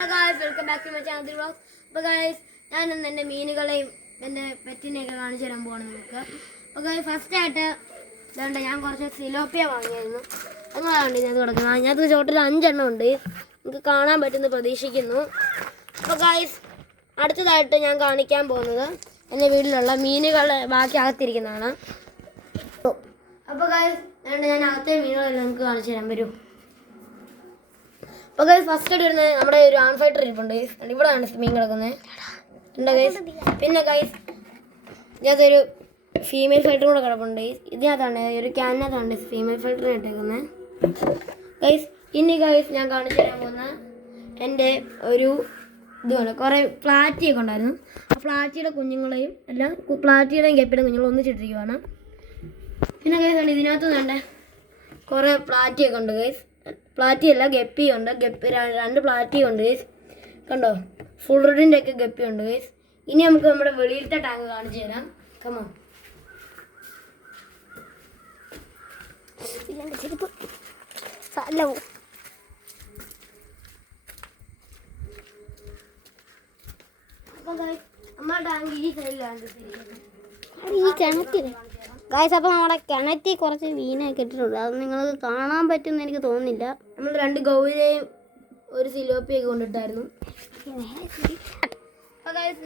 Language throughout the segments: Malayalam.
Guys, welcome back to my channel vlog. അപ്പോൾ ഗൈസ് ഞാൻ ഇന്ന് എൻ്റെ മീനുകളെയും എൻ്റെ പെറ്റിനെയൊക്കെ കാണിച്ചു തരാൻ പോകണം നിങ്ങൾക്ക്. അപ്പോൾ ഗൈസ് ഫസ്റ്റായിട്ട് ഇതുകൊണ്ട് ഞാൻ കുറച്ച് സിലോപ്പിയ വാങ്ങിയായിരുന്നു. അങ്ങനെയാണ് ഇതിനകത്ത് കിടക്കുന്നത്. അതിനകത്ത് ചോട്ടിൽ 5 എണ്ണം ഉണ്ട്. നിങ്ങൾക്ക് കാണാൻ പറ്റുമെന്ന് പ്രതീക്ഷിക്കുന്നു. അപ്പോൾ ഗൈസ് അടുത്തതായിട്ട് ഞാൻ കാണിക്കാൻ പോകുന്നത് എൻ്റെ വീട്ടിലുള്ള മീനുകളെ ബാക്കി അകത്തിരിക്കുന്നതാണ്. അപ്പോൾ ഗൈസ് ഞാൻ അകത്തെ മീനുകളെല്ലാം നിങ്ങൾക്ക് കാണിച്ചു തരാൻ വരും. അപ്പോൾ ഗൈസ് ഫസ്റ്റ് ആയിട്ട് വരുന്നത് നമ്മുടെ ഒരു ആൺ ഫൈറ്റർ ഇരിപ്പുണ്ട്. ഇവിടെയാണ് മീൻ കിടക്കുന്നത് ഉണ്ട് ഗൈസ്. പിന്നെ ഗൈസ് ഇതിനകത്തൊരു ഫീമെയിൽ ഫൈറ്റർ കൂടെ കിടപ്പുണ്ട്. ഇതിനകത്താണ് ഒരു ക്യാനകത്താണ് ഫീമെയിൽ ഫൈറ്ററിനെ ഇട്ടേക്കുന്നത് ഗൈസ്. ഇനി ഗൈസ് ഞാൻ കാണിച്ചു തരാൻ പോകുന്ന എൻ്റെ ഒരു ഇതുപോലെ കുറേ പ്ലാറ്റിയൊക്കെ ഉണ്ടായിരുന്നു. ആ പ്ലാറ്റിയുടെ കുഞ്ഞുങ്ങളെയും എല്ലാം പ്ലാറ്റിയുടെയും ഗപ്പിയുടെയും കുഞ്ഞുങ്ങളും ഒന്നിച്ചിട്ടിരിക്കുവാണ്. പിന്നെ ഗൈസ് ഉണ്ട് ഇതിനകത്ത് വേണ്ട കുറേ പ്ലാറ്റിയൊക്കെ ഉണ്ട് ഗൈസ്. പ്ലാറ്റിയല്ല ഗപ്പിയുണ്ട്. ഗപ്പി 2 പ്ലാറ്റിയുണ്ട് ഗൈസ്. കണ്ടോ ഫുൾ റെഡിൻ്റെ ഒക്കെ ഗപ്പിയുണ്ട് ഗൈസ്. ഇനി നമുക്ക് നമ്മുടെ വെളിയിലത്തെ ടാങ്ക് കാണിച്ചു തരാം. കമോ അപ്പോൾ ഗൈസ് നമ്മുടെ ടാങ്ക് ഈ സൈഡിലാണ് ഈ കിണറ്റിൽ ഗൈസ്. അപ്പോൾ നമ്മുടെ കിണറ്റിൽ കുറച്ച് മീനൊക്കെ ഇട്ടിട്ടുണ്ട്. അത് നിങ്ങൾക്ക് കാണാൻ പറ്റുമെന്ന് എനിക്ക് തോന്നുന്നില്ല. നമ്മൾ 2 ഗൗരിയെയും ഒരു സിലോപ്പിയൊക്കെ കൊണ്ടിട്ടായിരുന്നു. അപ്പോൾ ഗൈസ്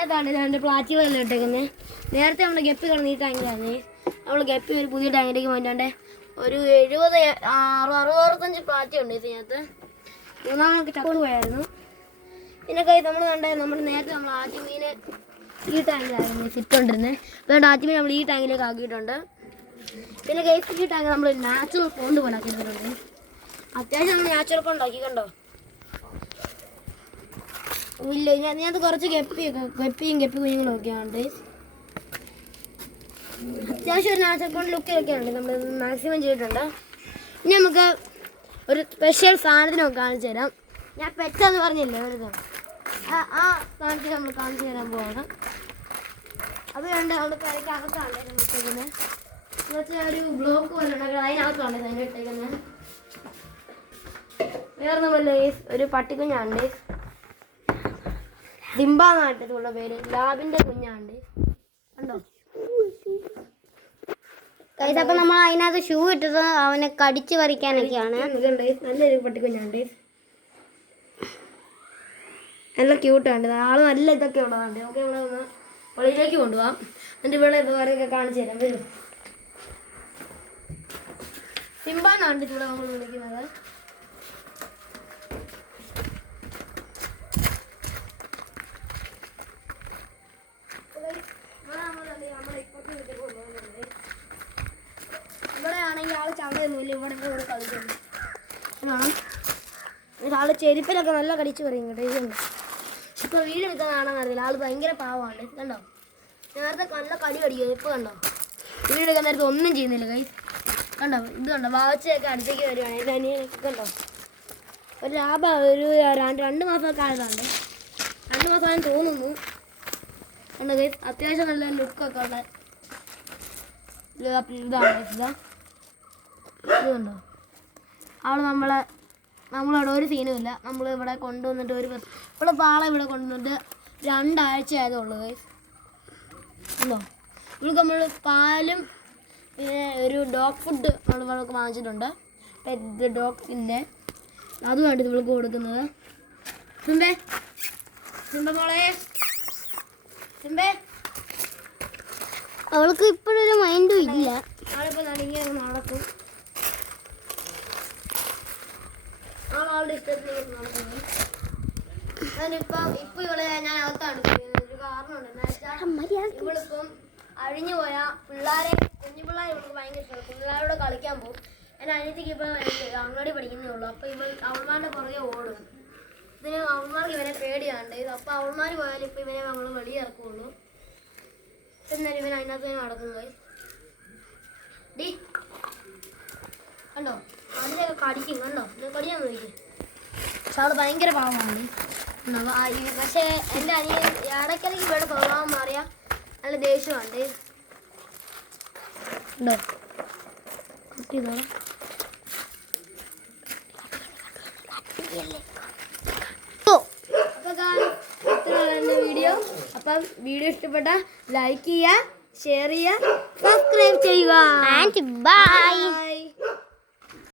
ഏതാണ് 2 പ്ലാറ്റികളെല്ലാം ഇട്ടേക്കുന്നത്. നേരത്തെ നമ്മുടെ ഗപ്പി കിടന്ന് ഈ ടാങ്കിലാണ്. നമ്മൾ ഗപ്പി ഒരു പുതിയ ടാങ്കിലേക്ക് മാറ്റാണ്ട് ഒരു 65 പ്ലാറ്റി ഉണ്ട് ഇതിനകത്ത്. 3 ചത്തു പോയായിരുന്നു. പിന്നെ ഗൈസ് നമ്മൾ നേരത്തെ നമ്മൾ ആറ്റുമീനെ ഈ ടാങ്കിലായിരുന്നു ഇട്ടുകൊണ്ടിരുന്നത്. അതുകൊണ്ട് ആദ്യമേ നമ്മൾ ഈ ടാങ്കിലേക്ക് ആക്കിയിട്ടുണ്ട്. പിന്നെ ഗൈസ് ഈ ടാങ്ക് നമ്മൾ നാച്ചുറൽ പോണ്ട് പോലെ ആക്കിയിട്ടുണ്ട്. അത്യാവശ്യം നമ്മൾ നാച്ചുറൽ പോണ്ട് ആക്കി. കണ്ടോ ഇല്ല ഇതിനകത്ത് കുറച്ച് ഗപ്പിയും ഗപ്പി കുഞ്ഞുങ്ങളും ഒക്കെയാണ്. അത്യാവശ്യം ഒരു നാച്ചുറൽ പോണ്ട് ലുക്കിലൊക്കെയാണ് നമ്മൾ മാക്സിമം ചെയ്തിട്ടുണ്ട്. ഇനി നമുക്ക് ഒരു സ്പെഷ്യൽ സാധനത്തിനൊക്കെ കാണിച്ചു തരാം. ഞാൻ പെറ്റെന്ന് പറഞ്ഞില്ലേ ഒരു ആ സാധനത്തിന് നമ്മൾ കാണിച്ചു തരാൻ പോവാണ്. അത് കണ്ട് അവിടെ കരയ്ക്ക് അകത്താണ് ഇട്ടേക്കുന്നത്. എന്നുവെച്ചാൽ ഒരു ബ്ലോക്ക് പോലെ ഉണ്ടാക്കുന്നത് അതിനകത്താണ് അതിനെ ഇട്ടേക്കുന്നത്. വേറെ നമ്മള് ഒരു പട്ടിക്കുഞ്ഞാണ്ട്. ദിംബ നാട്ടത്തുള്ള പേര്. ലാബിന്റെ കുഞ്ഞാണ്ട്. കണ്ടോ ഗൈസ്. അപ്പോൾ നമ്മൾ അതിനകത്ത് ഷൂ ഇട്ടത് അവനെ കടിച്ചു പറിക്കാനൊക്കെയാണ്. നല്ലൊരു പട്ടിക്കുഞ്ഞാണ്ട്. നല്ല ക്യൂട്ടാണ്ട്. ആള് നല്ല ഇതൊക്കെ ഉള്ളതാണ്ട്. നമുക്ക് ഇവിടെ ഒന്ന് വെളിയിലേക്ക് കൊണ്ടുപോകാം. എന്നിട്ട് ഇവിടെ ഇതുവരെയൊക്കെ കാണിച്ചു തരാം വരും. സിംബാന്നാണ്ട് ഇവിടെ നമ്മൾ വിളിക്കുന്നത്. ഇവിടെ ആണെങ്കിൽ ആള് ചവയൊന്നുമില്ല. ഇവിടെ കളിക്കുന്നു. ആള് ചെരുപ്പിലൊക്കെ നല്ല കടിച്ചു പറയും കേട്ടോ. ഇതുണ്ട് ഇപ്പോൾ വീട് എടുക്കാൻ കാണാൻ അറിയില്ല. ആള് ഭയങ്കര പാവമാണ്. കണ്ടോ നേരത്തെ നല്ല കടി കടിക്കും. ഇപ്പോൾ കണ്ടോ വീട് എടുക്കാൻ നേരത്തെ ഒന്നും ചെയ്യുന്നില്ല ഗൈസ്. കണ്ടോ ഇത് കണ്ടോ വാവച്ചയൊക്കെ അടുത്തേക്ക് വരുവാണ്. ഇത് കണ്ടോ ഒരു ലാഭം ഒരു 2 മാസമൊക്കെ ആയതാണ്. 2 മാസമാണെന്ന് തോന്നുന്നു. കണ്ടോ ഗൈസ് അത്യാവശ്യം നല്ല ലുക്കൊക്കെ ഉള്ള ഇതാണ് ഇത് കണ്ടോ. നമ്മളിവിടെ ഒരു സീനും ഇല്ല. നമ്മളിവിടെ കൊണ്ടുവന്നിട്ട് ഇവിടെ പാള ഇവിടെ കൊണ്ടുവന്നിട്ട് 2 ആഴ്ച ആയതുള്ളൂ ഗൈസ്. ഉണ്ടോ ഇവൾക്ക് നമ്മൾ പാലും പിന്നെ ഒരു ഡോഗ് ഫുഡ് നമ്മൾക്ക് വാങ്ങിച്ചിട്ടുണ്ട്. പെറ്റ് ഡോഗ്സിൻ്റെ അതും വേണ്ടി ഇവൾക്ക് കൊടുക്കുന്നത്. സിംബ മോളെ സിംബേ അവൾക്ക് ഇപ്പോഴൊരു മൈൻഡും ഇല്ല. ആളിപ്പോൾ ഇങ്ങനെ നടക്കും. ആളുടെ ഇഷ്ടത്തിന് നടക്കുന്നത്. ഇപ്പൊ ഇവളെ ഞാൻ അകത്താണ് ഒരു കാരണമുണ്ട്. ഇവളിപ്പം അഴിഞ്ഞു പോയാൽ കുഞ്ഞു പിള്ളേരെ ഇവൾക്ക് ഭയങ്കര ഇഷ്ടമാണ്. പിള്ളേരോട് കളിക്കാൻ പോകും. എൻ്റെ അനിയത്തിക്ക് ഇപ്പം അങ്ങോട്ട് പഠിക്കുന്നേ ഉള്ളൂ. അപ്പോൾ അവൾമാരുടെ പുറകെ ഓടും. അവൾമാർക്ക് ഇവനെ പേടിയാണ്ട്. അപ്പോൾ അവൾമാർ പോയാൽ ഇപ്പം ഇവനെ നമ്മൾ വെളിയിറക്കുള്ളൂ. എന്നാലും ഇവൻ അതിനകത്ത് തന്നെ നടക്കുന്നത്. കണ്ടോ അതിലൊക്കെ കടിക്കും. കണ്ടോ കടിയാൻ നോക്കി. പക്ഷെ അവൾ ഭയങ്കര പാവമാണ്. പക്ഷേ എൻ്റെ അനിയൻ ഇടയ്ക്കിടയ്ക്ക് ഇവിടെ സ്വഭാവം മാറിയാൽ നല്ല ദേഷ്യമുണ്ട്. ഉണ്ടോ കുട്ടിയതോ അപ്പം വീഡിയോ ഇഷ്ടപ്പെട്ട ലൈക്ക് ചെയ്യുക, ഷെയർ ചെയ്യുക, സബ്സ്ക്രൈബ് ചെയ്യുക. And by.